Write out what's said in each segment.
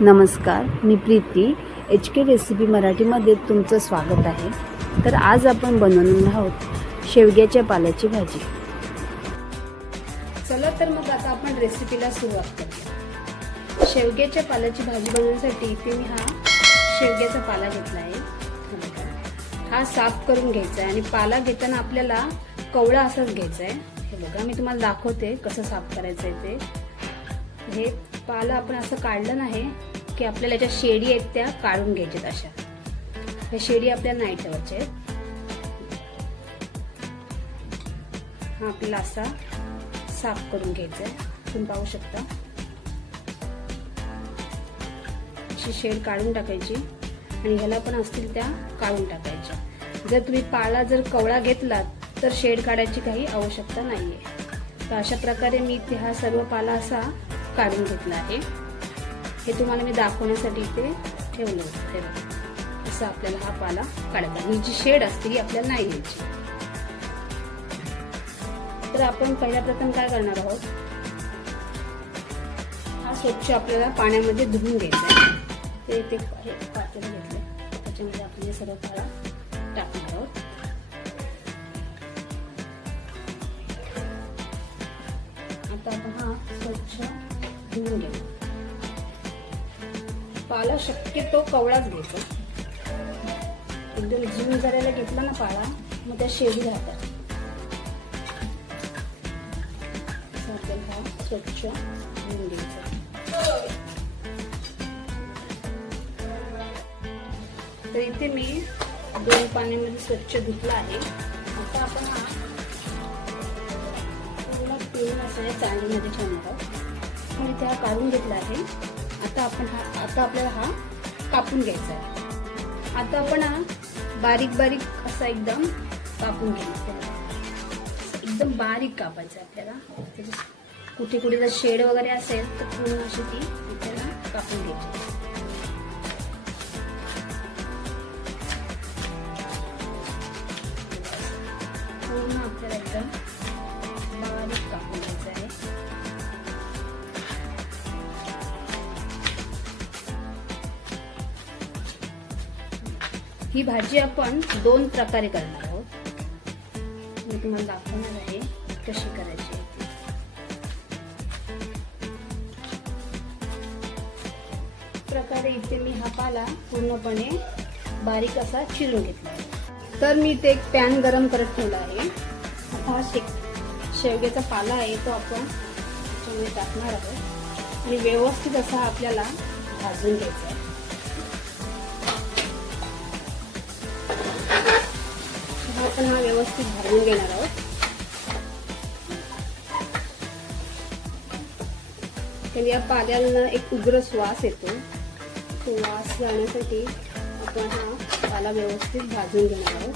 नमस्कार, मी Preeti HK recipe मराठीमध्ये तुमचं स्वागत आहे। तर आज आपण बनवणार आहोत शेवग्याच्या पाल्याची भाजी। चला तर मग आता आपण रेसिपीला सुरुवात करूया। शेवग्याच्या पाल्याची भाजी बनवण्यासाठी इथे मी हा शेवग्याचा पाला घेतला आहे। हा साफ करून घ्यायचा आहे आणि पाला घेताना आपल्याला कवळा असाच घ्यायचा आहे। हे बघा, मी तुम्हाला दाखवते कसं साफ करायचं आहे ते। हे पाला आपण असं काढलं नाही की आपल्याला याच्या शेडी आहेत त्या काढून घ्यायच्यात। अशा ह्या शेडी आपल्याला नाही ठेवायच्या आहेत। हा आपल्याला असा साफ करून घ्यायचा आहे। तुम्ही पाहू शकता अशी शेड काढून टाकायची आणि ह्याला पण असतील त्या काढून टाकायच्या। जर तुम्ही पाला जर कवळा घेतलात तर शेड काढायची काही आवश्यकता नाहीये। तर अशा प्रकारे मी इथे हा सर्व पाला असा काढून घेतला आहे। हे तुम्हाला मी दाखवण्यासाठी इथे ठेवलं होतं। असं आपल्याला हा पाला काढायचा। ही जी शेड असते ही आपल्याला नाही घ्यायची। तर आपण पहिल्या प्रथम काय करणार आहोत, हा स्वच्छ आपल्याला पाण्यामध्ये धुवून घ्यायचा आहे। ते पातेलं घेतलं, त्याच्यामध्ये आपण हे सर्व पाला टाकणार आहोत। आता आपण हा स्वच्छ धुवून घेऊ। पाला शक्यतो कवळाच घ्यायचा। एकदम झूम करायला घेतला ना पाला, मग त्या शेडी राहतात। आपल्याला हा स्वच्छ धुवून घ्यायचा। तर इथे मी 2 पाण्यामध्ये स्वच्छ धुतला आहे। आता आपण हा पूर्ण पिळून असं चाळणीमध्ये ठेवणार आहोत आणि त्या काढून घेतला आहे। आता आपल्याला हा कापून घ्यायचा आहे। आता आपण हा बारीक बारीक असा एकदम कापून घ्यायचा। एकदम बारीक कापायचं आपल्याला। कुठे कुठे जर शेड वगैरे असेल तर पूर्ण अशी ती आपल्याला कापून घ्यायची। पूर्ण आपल्याला एकदम बारीक कापून घ्यायचं आहे। ही भाजी आपण 2 प्रकारे करणार आहोत। मी तुम्हाला दाखवणार आहे कशी करायची आहे। प्रकारे इथे मी हा पाला पूर्णपणे बारीक असा चिरून घेतला आहे। तर मी इथे एक पॅन गरम करत ठेवला आहे। आता हा शेवग्याचा पाला आहे तो आपण त्याच्यामध्ये टाकणार आहोत आणि व्यवस्थित असा आपल्याला भाजून घ्यायचा आहे। आपण हा व्यवस्थित भाजून घेणार आहोत। तर या पाल्याला एक उग्र वास येतो, तो वास जाण्यासाठी आपण हा पाला व्यवस्थित भाजून घेणार आहोत।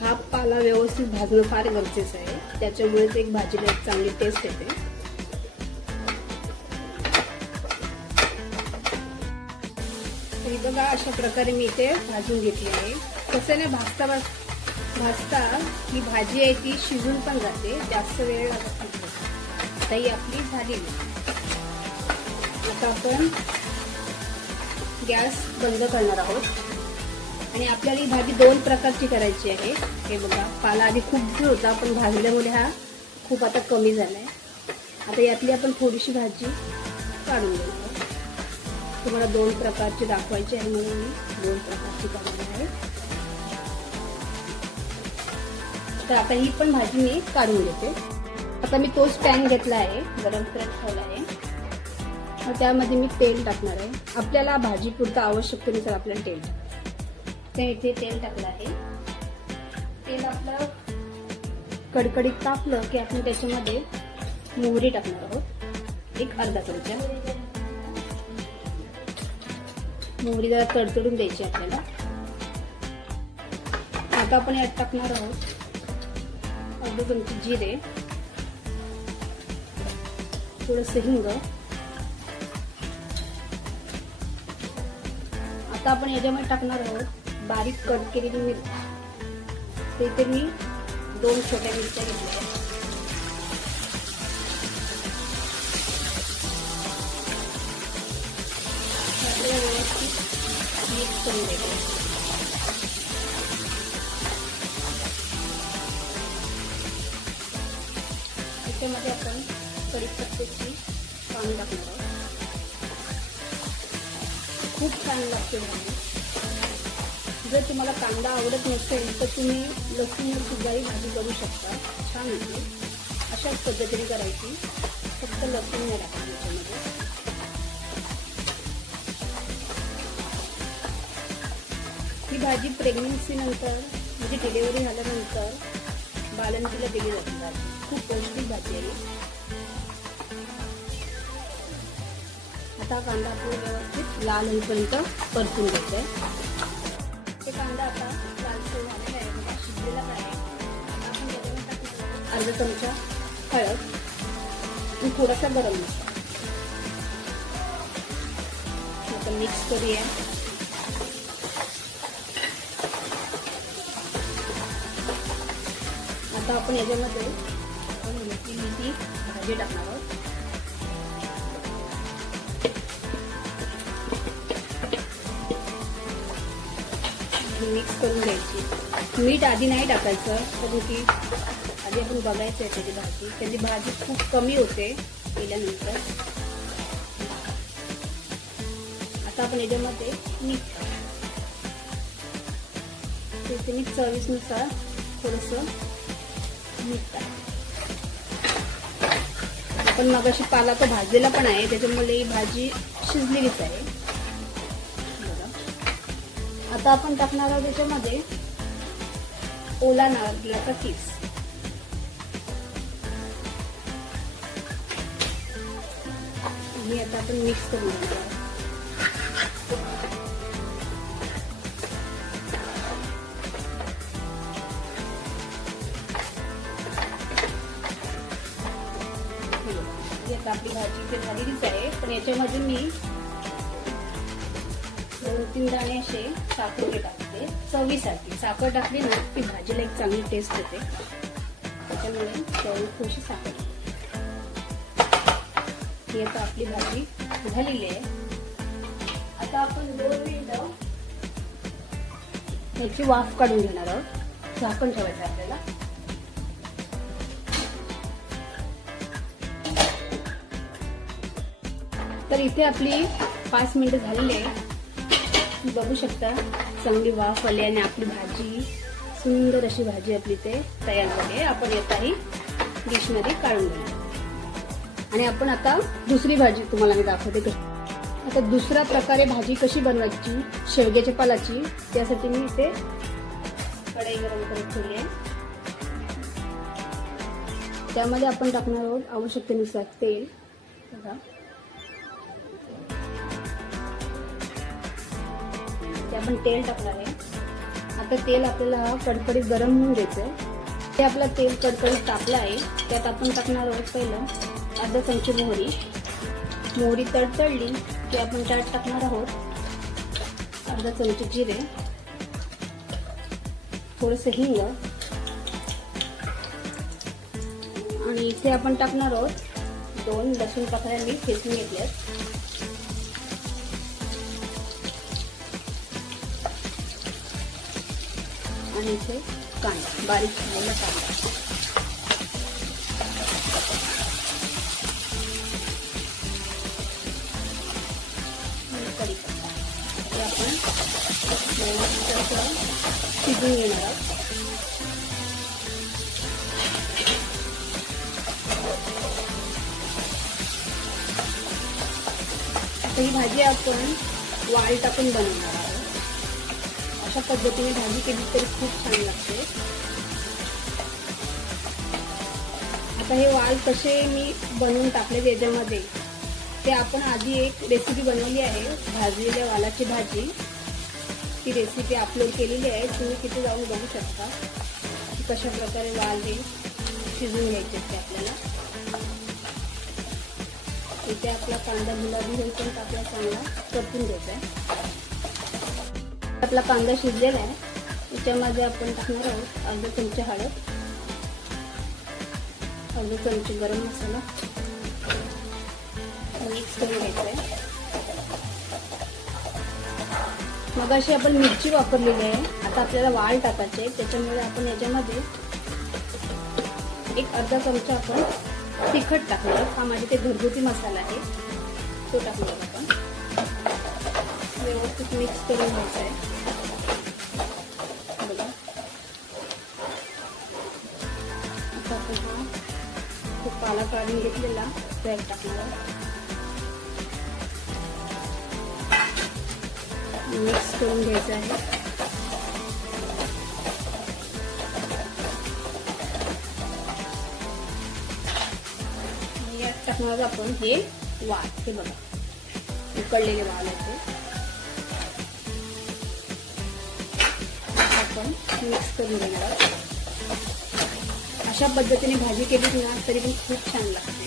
हा पाला व्यवस्थित भाजणं फार गरजेचं आहे, त्याच्यामुळे एक भाजीला एक चांगली टेस्ट येते। बघा, अशा प्रकारे मी इथे भाजून घेतली आहे। कसं ना भाजता ही भाजी आहे ती शिजून पण जाते, जास्त वेळ लागत नाही। आता ही आपली झाली। आता आपण गॅस बंद करणार आहोत आणि आपल्याला ही भाजी 2 प्रकारची करायची आहे। हे बघा, पाला आधी खूप जर होता, पण भाजल्यामुळे हा खूप आता कमी झालाय। आता यातली आपण थोडीशी भाजी काढून घेणार आहोत। तुम्हाला 2 प्रकारची दाखवायची आहे म्हणून मी 2 प्रकारची काढली आहे। तर आता ही पण भाजी मी काढून घेते। आता मी तोच पॅन घेतला आहे, गरम करत ठेवला आहे आणि त्यामध्ये मी तेल टाकणार आहे। आपल्याला भाजी पुरता आवश्यकतेनुसार आपल्याला तेल टाकायचं। तर इथे तेल टाकलं आहे। तेल आपलं कडकडीत तापलं की आपण त्याच्यामध्ये मोहरी टाकणार आहोत, एक अर्धा चमचा। मोहरी जरा तडतडून द्यायची आपल्याला। आता आपण यात टाकणार आहोत अर्धा चमचा जिरे, थोडंसं हिंग। आता आपण याच्यामध्ये टाकणार आहोत बारीक कट केलेली मिरची। ते मी 2 छोट्या मिरच्या घेतल्या. आपल्याला व्यवस्थित मिक्स करून द्यायचं. त्याच्यामध्ये आपण कढीपत्त्याची पानं टाकणार आहोत. खूप छान लागते भाजी. जर तुम्हाला कांदा आवडत नसेल तर तुम्ही लसूणवर सुद्धाही भाजी करू शकता, छान होते. अशाच पद्धतीने करायची, फक्त लसूण नाही टाकायचं त्याच्यामध्ये. ही भाजी प्रेग्नन्सी नंतर म्हणजे डिलिव्हरी झाल्यानंतर बाळंतीला दिली जाते भाजी. खूप पौष्टिक भाजी आहे. आता कांदा आपल्याला व्यवस्थित लाल होईपर्यंत परतून घ्यायचा आहे. हे कांदा आता लालसर झालेला आहे, बघा शिजलेला पण आहे. आता आपण त्याच्यामध्ये टाकून अर्धा चमचा हळद आणि थोडासा गरम मसाला. आता मिक्स करूया. आता आपण याच्यामध्ये मेथी भाजी टाकणार आहोत. मिक्स करून घ्यायची. मीठ आधी नाही टाकायचं, कारण की आधी आपण बघायचं आहे त्याची भाजी खूप कमी होते केल्यानंतर. आता आपण याच्यामध्ये मीठ टाकू. चवीनुसार थोडंसं मीठ टाकू. आपण मगाशी पाला तो भाजलेला पण आहे, त्याच्यामुळे ही भाजी शिजलेलीच आहे. आता आपण टाकणार आहोत त्याच्यामध्ये ओला नारळाचा किस. आणि आता आपण मिक्स करून घेऊया. आता आपली भाजी झालेलीच आहे, पण याच्यामध्ये मी 2-3 दाणे असे साखरेचे टाकते चवीसाठी. साखर टाकली ना की भाजीला एक चांगली टेस्ट येते, त्याच्यामुळे थोडीशी साखर. ही आता आपली भाजी झालेली आहे. आता आपण 2 मिनिटं याची वाफ काढून घेणार आहोत. झाकण ठेवायचं आपल्याला. तर इथे आपली 5 मिनिटं झालेली आहे. बघू शकता चांगली वाफ आली आणि आपली भाजी, सुंदर अशी भाजी आपली ते तयार झाली आहे. आपण येताही डिश मध्ये काढून घेऊ. आणि आपण आता दुसरी भाजी तुम्हाला मी दाखवते कशी. आता दुसऱ्या प्रकारे भाजी कशी बनवायची शेवग्याच्या पालाची, त्यासाठी मी इथे कढई गरम करत ठेवली आहे. त्यामध्ये आपण टाकणार आहोत आवश्यकतेनुसार तेल. बघा आपण तेल टाकणार आहे. आता तेल आपल्याला कडकडीत गरम होऊन द्यायचं. ते आपलं तेल कडकडीत तापलं आहे. त्यात आपण टाकणार आहोत पहिलं अर्धा चमचा मोहरी. मोहरी तडतडली की आपण त्यात टाकणार आहोत अर्धा चमचा जिरे, थोडंसं हिंग, आणि इथे आपण टाकणार आहोत 2 लसूण पाकळ्या मी ठेचून घेतल्यात. आणि इथे कांदा, बारीक चिरलेला कांदा. कढीपत्ता हे आपण शिजून घेणार आहोत. आता ही भाजी आपण वाल टाकून बनवणार आहोत. अशा पद्धतीने भाजी केली तरी खूप छान लागते. आता हे वाल कसे मी बनवून टाकले त्याच्यामध्ये, ते आपण आधी एक रेसिपी बनवली आहे भाजलेल्या वालाची भाजी. ती रेसिपी अपलोड केलेली आहे, तुम्ही तिथे जाऊन बघू शकता की कशा प्रकारे वाल हे शिजून घ्यायचे ते आपल्याला. इथे आपला कांदा गुलाबी होईपर्यंत आपल्याला चांगला परतून घ्यायचा आहे. आपला कांदा शिजलेला आहे. त्याच्यामध्ये आपण टाकणार आहोत अर्धा चमचा हळद, अर्धा चमचे गरम मसाला मिक्स करून घ्यायचा आहे. मग अशी आपण मिरची वापरलेली आहे. आता आपल्याला वाल टाकायचे आहे, त्याच्यामुळे आपण याच्यामध्ये एक अर्धा चमचा आपण तिखट टाकणार. हा माझे ते घरगुती मसाला आहे तो टाकणार आपण. व्यवस्थित मिक्स करून घ्यायचं आहे. बघा आता आपण हा खूप पाला काढून घेतलेला त्यात टाकणार. मिक्स करून घ्यायचं आहे. यात टाकणार आपण हे वाल. हे बघा उकडलेले वाल आहे आपण मिक्स करून घेणार. अशा पद्धतीने भाजी केली ना तरी पण खूप छान लागते.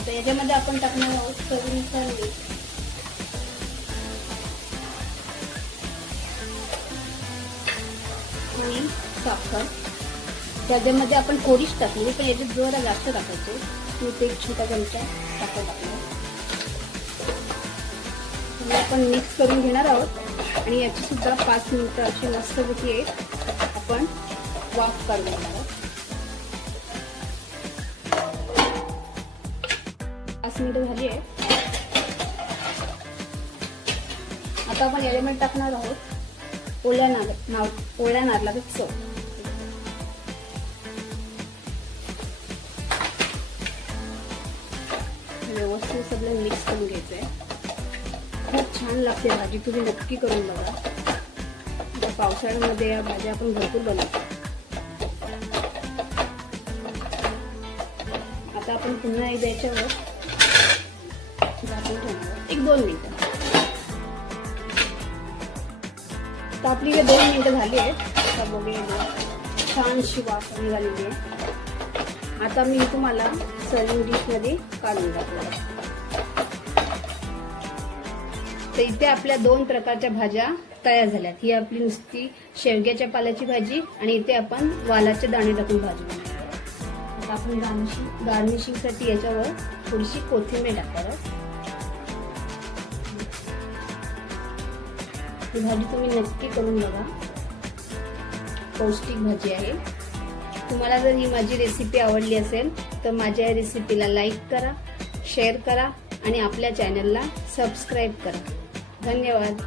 आता याच्यामध्ये आपण टाकणार आहोत चवीनुसार मीठ. आणि साखर. त्याच्यामध्ये आपण थोडीच टाकली पण याच्यात जरा जास्त टाकायचे. मीठ एक छोटा चमचा साखर टाकणार. आपण मिक्स करून घेणार आहोत आणि याची सुद्धा 5 मिनिटं अशी मस्तपैकी आपण वाफ काढून घेणार आहोत. 5 मिनिटं झाली आहे. आता आपण याच्यामध्ये टाकणार आहोत ओल्या नारळाचं चव. व्यवस्थित सगळं मिक्स करून घ्यायचंय. खूप छान लागते भाजी, तुम्ही नक्की करून बघा. आता पावसाळ्यामध्ये या भाज्या आपण भरपूर बनवतो. आता आपण पुन्हा एकदा याच्यावर झाकून ठेवणार 1-2 मिनिटं. तर आपली हे 2 मिनिटं झाली आहेत. आता बघूया छानशी वाफ निघालेली आहे. आता मी तुम्हाला सर्विंग डिश मध्ये काढून टाकणार. तर इथे आपल्या 2 प्रकारच्या भाज्या तयार झाल्यात. ही आपली नुसती शेवग्याच्या पाल्याची भाजी आणि इथे आपण वालाचे दाणे टाकून भाजी बनवतो. आता आपण गार्निशिंग साठी याच्यावर थोडीशी कोथिंबीर टाकणार. ही भाजी तुम्ही नक्की करून बघा. पौष्टिक भाजी आहे. तुम्हाला जर ही माझी रेसिपी आवडली असेल तर माझ्या रेसिपीला लाईक करा, शेअर करा आणि आपल्या चॅनलला सबस्क्राईब करा. धन्यवाद.